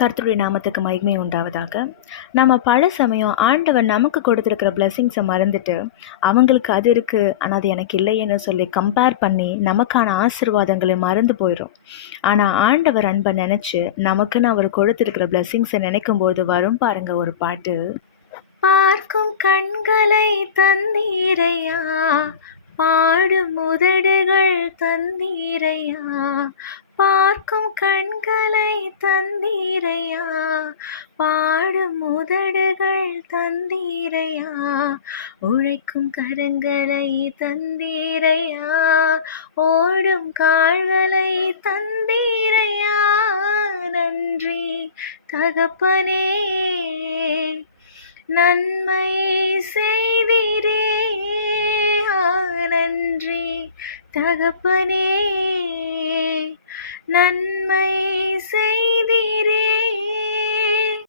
கர்த்தருடைய நாமத்துக்கு மகிமை உண்டாவதாக. நம்ம பல சமயம் ஆண்டவர் நமக்கு கொடுத்துருக்கிற பிளெஸ்ஸிங்ஸை மறந்துட்டு அவங்களுக்கு அது இருக்குது ஆனால் அது எனக்கு இல்லையேன்னு சொல்லி கம்பேர் பண்ணி நமக்கான ஆசீர்வாதங்களை மறந்து போயிடும் ஆனால் ஆண்டவர் அன்பை நினச்சி நமக்குன்னு அவர் கொடுத்துருக்கிற பிளெஸ்ஸிங்ஸை நினைக்கும் போது வரும் பாருங்க ஒரு பாட்டு. பார்க்கும் கண்களை தந்தீரையா பாடும் உதடுகள் தந்தீரையா பார்க்கும் கண்களை தந்தீரையா? பாடும் உதடுகள் தந்தீரையா? உழைக்கும் கரங்களை தந்தீரையா? ஓடும் கால்களை தந்தீரையா? நன்றி தகப்பனே. நன்மை செய்தீரே. நன்றி தகப்பனே. நன்மை செய்தீரே